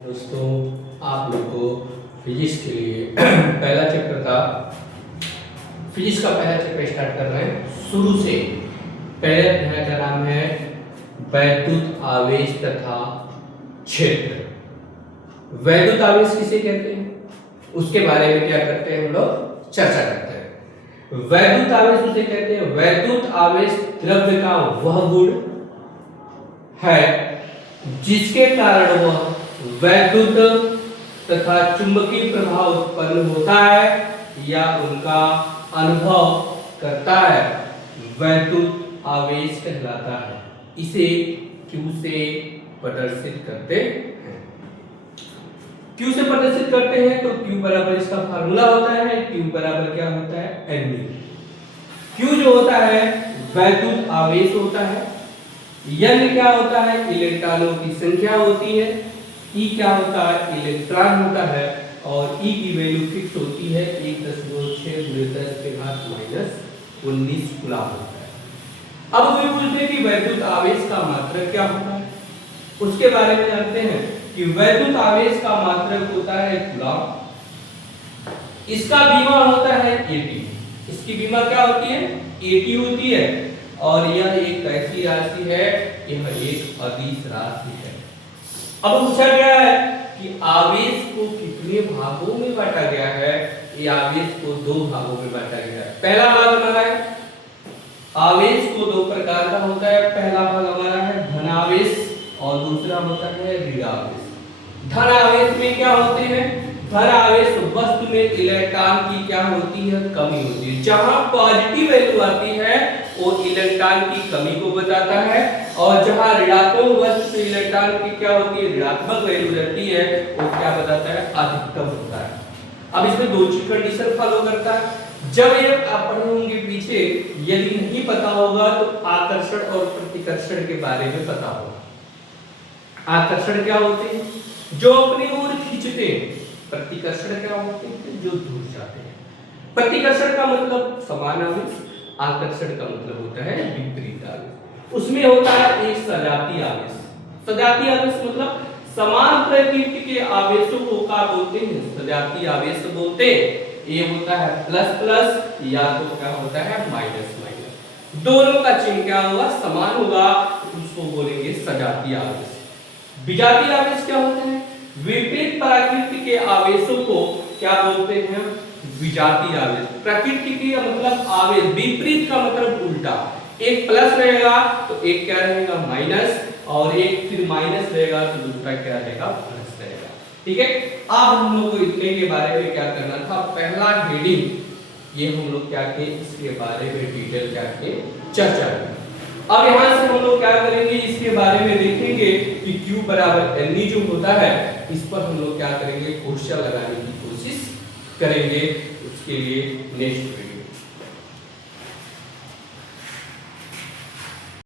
दोस्तों, आप लोग को फिजिक्स के लिए पहला चैप्टर का फिजिक्स का पहला चैप्टर स्टार्ट कर रहे हैं शुरू से। पहले अध्याय का नाम है वैद्युत आवेश तथा क्षेत्र। वैद्युत आवेश किसे कहते हैं उसके बारे में क्या करते हैं हम लोग चर्चा करते हैं। वैद्युत आवेश उसे कहते हैं, वैद्युत आवेश द्रव्य का वह गुण है जिसके कारण वह वैद्युत तथा चुंबकीय प्रभाव उत्पन्न होता है या उनका अनुभव करता है, वैद्युत आवेश कहलाता है। इसे Q से प्रदर्शित करते हैं। Q से प्रदर्शित करते हैं तो Q बराबर इसका फार्मूला होता है, Q बराबर क्या होता है NV। Q जो होता है वैद्युत आवेश होता है, N क्या होता है इलेक्ट्रॉनों की संख्या होती है, E क्या होता है इलेक्ट्रॉन होता है और E की वैल्यू फिक्स होती है 1.6×10⁻⁻19 कूलम होता है। अब कोई पूछते हैं कि वैद्युत आवेश का मात्रक क्या होता है, उसके बारे में जानते हैं कि वैद्युत आवेश का मात्रक होता है कूलम। इसका बीमा होता है AT। इसकी बीमा क्या होती है AT होती है और यह एक कैसी राशि है, यह एक अदिश राशि है। अब पूछा गया है कि आवेश को कितने भागों में बांटा गया है। ये आवेश को दो भागों में बांटा गया है। पहला भाग हमारा है आवेश को दो प्रकार का होता है। पहला भाग हमारा है धन आवेश और दूसरा होता है ऋण आवेश। धन आवेश में क्या होते हैं, धन आवेश वस्तु में इलेक्ट्रॉन की क्या होती है कमी होती है। जहां पॉजिटिव वैल्यू आती है वो इलेक्ट्रॉन की कमी को बताता है और जहां ऋणात्मक वस्तु में इलेक्ट्रॉन की क्या होती है ऋणात्मक वैल्यू रहती है वो क्या बताता है अधिकतम होता है। अब इसमें दो चीज कंडीशन फॉलो करता है। जब ये आप पढ़े होंगे पीछे, यदि नहीं पता होगा तो आकर्षण और प्रतिकर्षण के बारे में पता होगा। आकर्षण क्या होते हैं जो अपनी ओर खींचते हैं, प्रतिकर्षण क्या होते हैं जो दूर जाते हैं। प्रतिकर्षण का मतलब समान आवेश, आकर्षण का मतलब होता है विपरीत आवेश। उसमें होता है एक सजातीय आवेश। सजातीय आवेश मतलब समान प्रकृति के आवेशों को क्या बोलते हैं सजातीय आवेश बोलते हैं। ये होता है प्लस प्लस या तो क्या होता है माइनस माइनस, दोनों का चिन्ह क्या होगा समान होगा, उसको बोलेंगे सजातीय आवेश। विजातीय आवेश क्या होते हैं, विपरीत प्रकृति के आवेशों को क्या बोलते हैं विजातीय आवेश। प्रकृति का मतलब आवेश, विपरीत का मतलब उल्टा। एक प्लस रहेगा तो एक क्या रहेगा माइनस और एक फिर माइनस रहेगा तो दूसरा क्या रहेगा प्लस रहेगा। ठीक है, अब हम लोग को इतने के बारे में क्या करना था, पहला हेडिंग ये हम लोग क्या किए इसके बारे में डिटेल क्या किए चर्चा करें। अब यहां से हम लोग क्या करेंगे इसके बारे में देखेंगे कि Q बराबर NE जो होता है इस पर हम लोग क्या करेंगे क्वेश्चन लगाने की कोशिश करेंगे। उसके लिए नेक्स्ट